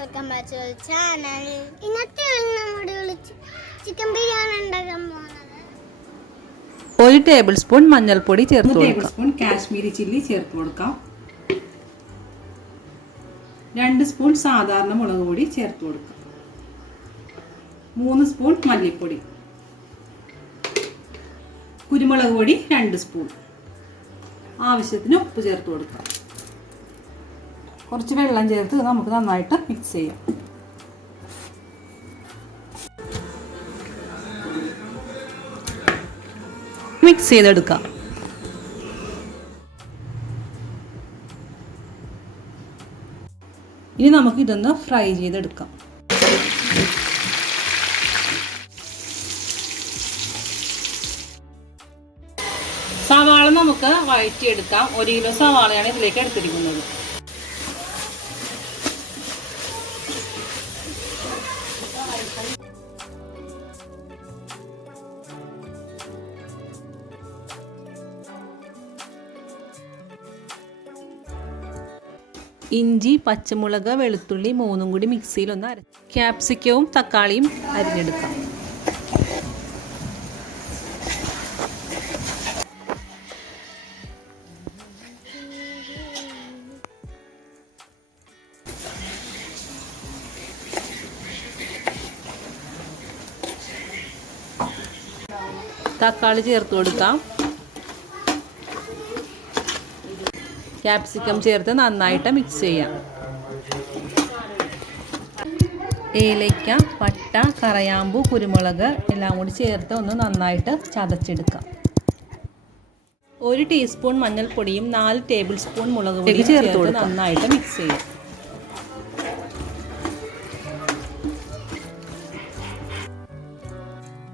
welcome back to our channel. ഇന്നത്തെ നമ്മുടെ chicken biryani ഉണ്ടാക്കാൻ പോകുന്നത്. 1 ടേബിൾ സ്പൂൺ മഞ്ഞൾപ്പൊടി ചേർത്ത് കൊടുക്കാം. 1 ടേബിൾ സ്പൂൺ കാശ്മീരി ചില്ലി ചേർത്ത് കൊടുക്കാം. 2 സ്പൂൺ സാധാരണ മുളക് പൊടി ചേർത്ത് കൊടുക്കാം. 3 സ്പൂൺ മല്ലിപ്പൊടി. കുരുമുളക് പൊടി 2 സ്പൂൺ. ആവശ്യത്തിന് ഉപ്പ് ചേർത്ത് കൊടുക്കാം. കുറച്ച് വെള്ളം ചേർത്ത് നമുക്ക് നന്നായിട്ട് മിക്സ് ചെയ്യാം. മിക്സ് ചെയ്തെടുക്കാം. ഇനി നമുക്ക് ഇതൊന്ന് ഫ്രൈ ചെയ്തെടുക്കാം. സവാള നമുക്ക് വഴറ്റിയെടുക്കാം. 1 കിലോ സവാളയാണ് ഇതിലേക്ക് എടുത്തിരിക്കുന്നത്. ഇഞ്ചി, പച്ചമുളക്, വെളുത്തുള്ളി 3 കൂടി മിക്സിയിൽ ഒന്ന് അരച്ച് ക്യാപ്സിക്കവും തക്കാളിയും അരിഞ്ഞെടുക്കാം. തക്കാളി ചേർത്ത് കൊടുക്കാം. ക്യാപ്സിക്കം ചേർത്ത് നന്നായിട്ട് മിക്സ് ചെയ്യാം. ഏലയ്ക്ക, പട്ട, കറയാമ്പൂ, കുരുമുളക് എല്ലാം കൂടി ചേർത്ത് ഒന്ന് നന്നായിട്ട് ചതച്ചെടുക്കാം. 1 ടീസ്പൂൺ മഞ്ഞൾപ്പൊടിയും 4 ടേബിൾ സ്പൂൺ മുളക് പൊടിയും ചേർത്ത് നന്നായിട്ട് മിക്സ് ചെയ്യാം.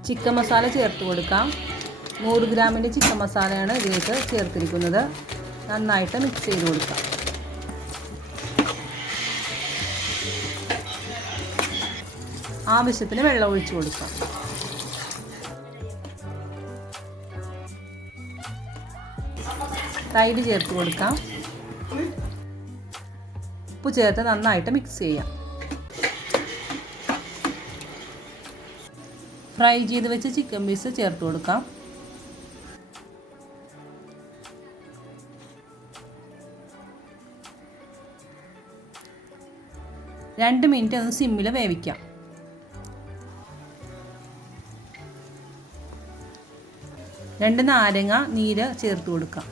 ചിക്കൻ മസാല ചേർത്ത് കൊടുക്കാം. 100 ഗ്രാമിൻ്റെ ചിക്കൻ മസാലയാണ് ഇതിലേക്ക് ചേർത്തിരിക്കുന്നത്. നന്നായിട്ട് മിക്സ് ചെയ്ത് കൊടുക്കാം. ആവശ്യത്തിന് വെള്ളം ഒഴിച്ചു കൊടുക്കാം. തൈര് ചേർത്ത് കൊടുക്കാം. ഉപ്പ് ചേർത്ത് നന്നായിട്ട് മിക്സ് ചെയ്യാം. ഫ്രൈ ചെയ്ത് വെച്ച് ചിക്കൻ പീസ് ചേർത്ത് കൊടുക്കാം. രണ്ട് മിനിറ്റ് ഒന്ന് സിമ്മിൽ വേവിക്കാം. രണ്ട് നാരങ്ങ നീര് ചേർത്ത് കൊടുക്കാം.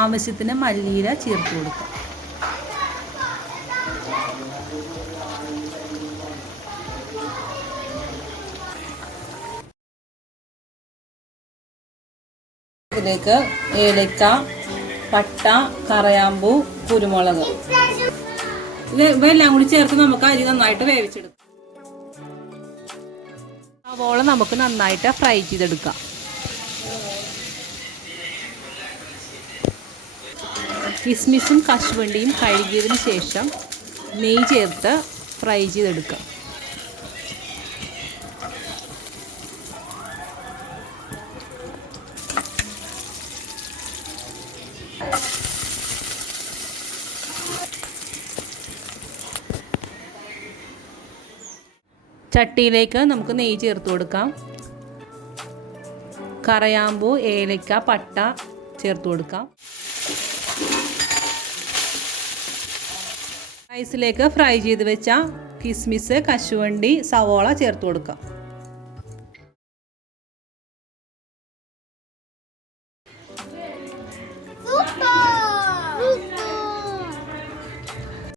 ആവശ്യത്തിന് മല്ലിയില ചേർത്ത് കൊടുക്കാം. ഇതിലേക്ക് ഏലക്ക, പട്ട, കറയാമ്പൂ, കുരുമുളക് ഇവയെല്ലാം കൂടി ചേർത്ത് നമുക്ക് അരി നന്നായിട്ട് വേവിച്ചെടുക്കാം. സവോള നമുക്ക് നന്നായിട്ട് ഫ്രൈ ചെയ്തെടുക്കാം. കിസ്മിസും കശുവണ്ടിയും കഴുകിയതിന് ശേഷം നെയ്യ് ചേർത്ത് ഫ്രൈ ചെയ്തെടുക്കാം. ചട്ടിയിലേക്ക് നമുക്ക് നെയ്യ് ചേർത്ത് കൊടുക്കാം. കറയാമ്പൂ, ഏലക്ക, പട്ട ചേർത്ത് കൊടുക്കാം. റൈസിലേക്ക് ഫ്രൈ ചെയ്ത് വെച്ച കിസ്മിസ്, കശുവണ്ടി, സവോള ചേർത്ത് കൊടുക്കാം.